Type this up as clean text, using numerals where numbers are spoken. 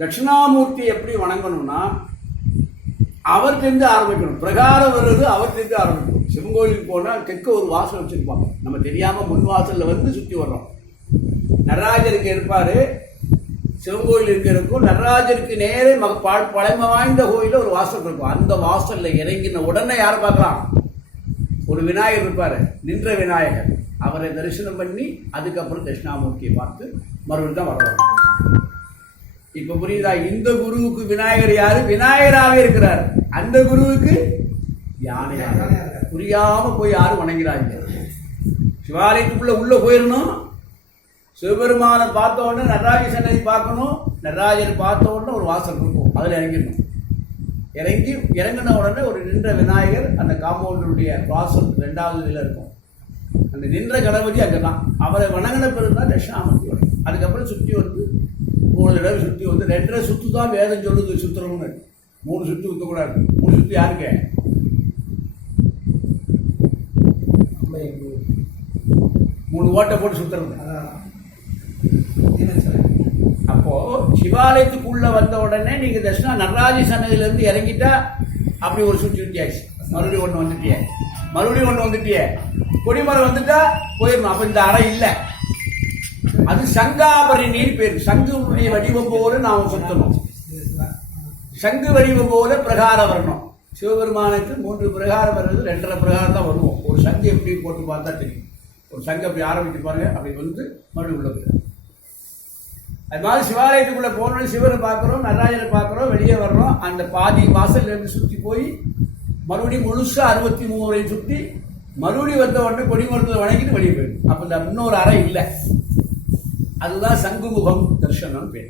தட்சிணாமூர்த்தி எப்படி வணங்கணும்னா அவர்கிட்ட ஆரம்பிக்கணும். பிரகாரம் வருது அவர்கிட்ட ஆரம்பிக்கணும். சிவன் கோயிலுக்கு போனால் தெற்க ஒரு வாசல் வச்சிருப்பாங்க. நம்ம தெரியாம முன் வாசல்ல வந்து சுற்றி வர்றோம். நடராஜருக்கு இருப்பாரு, சிவன் கோயில் இருக்கு இருக்கும். நடராஜருக்கு நேரே பழமை வாய்ந்த கோயில ஒரு வாசல் இருக்கும். அந்த வாசல்ல இறங்கின உடனே யாரை பார்க்கலாம்? ஒரு விநாயகர் இருப்பாரு, நின்ற விநாயகர். அவரை தரிசனம் பண்ணி அதுக்கப்புறம் தட்சிணாமூர்த்தியை பார்த்து மறுபடியும் தான் வரணும். இப்ப புரியுதா? இந்த குருவுக்கு விநாயகர் யாரு? விநாயகராகவே இருக்கிறார். அந்த குருவுக்கு யானையாக. புரியாம போய் யாரும் வணங்கிறாங்க. சிவாலயத்துக்குள்ள உள்ள போயிடணும். சிவபெருமானை பார்த்த உடனே நடராஜ சன்னதி பார்க்கணும். நடராஜர் பார்த்த உடனே ஒரு வாசல் இருக்கும், அதுல இறங்கிடணும். இறங்கின உடனே ஒரு நின்ற விநாயகர் அந்த காம்பவுண்டருடைய வாசல் 2வது இதில் இருக்கும். அந்த நின்ற கணபதி அங்கதான். அவரை வணங்கின பிறகுதான் தட்சிணாமூர்த்தி வரும். அதுக்கப்புறம் சுற்றி வந்து 3 தடவை சுற்றி வந்து 2.5 சுற்று தான் வேதம் சொல்லுது சுத்துறோம்னு. 3 சுற்று ஊற்றக்கூடாது. 3 சுற்று யாருக்கு? 3 ஓட்டை போட்டு சுத்துறது. அப்போ சிவாலயத்துக்குள்ள வந்த உடனே நீங்க தட்சிணா நடராஜ சன்னதியில இருந்து இறங்கிட்டா அப்படி ஒரு சுற்றி சுற்றியாச்சு. மறுபடியும் ஒன்று வந்துட்டியே, கொடிமரம் வந்துட்டா போயிடணும். அப்ப இந்த அறை இல்லை. அது சங்காபரிணின்னு பேர். சங்குடைய வடிவம் போல நாம சுத்தணும். சங்கு வடிவம் போல பிரகாரம் வரணும். சிவபெருமானுக்கு 3 பிரகாரம் வருது, 2.5 பிரகாரம் தான் வருவோம். ஒரு சங்கு எப்படி போட்டு பார்த்தா தெரியும். ஒரு சங்கு அப்படி ஆரம்பிச்சு பாருங்க, அப்படி வந்து மறுபடியும் உள்ள போயிடும். அது மாதிரி சிவாலயத்துக்குள்ள போனோம், சிவனை பார்க்குறோம், நடராஜனை பார்க்குறோம், வெளியே வர்றோம். அந்த பாதி வாசல்ல இருந்து சுற்றி போய் மறுபடியும் முழுசா 63 முறை சுற்றி மறுபடியும் வந்த உடனே கொடிமரத்தில் வணங்கிட்டு வெளியே போயிடும். அப்ப இந்த இன்னொரு அறை இல்லை. அதுதான் சங்குமுகம் தரிசனம் பேர்.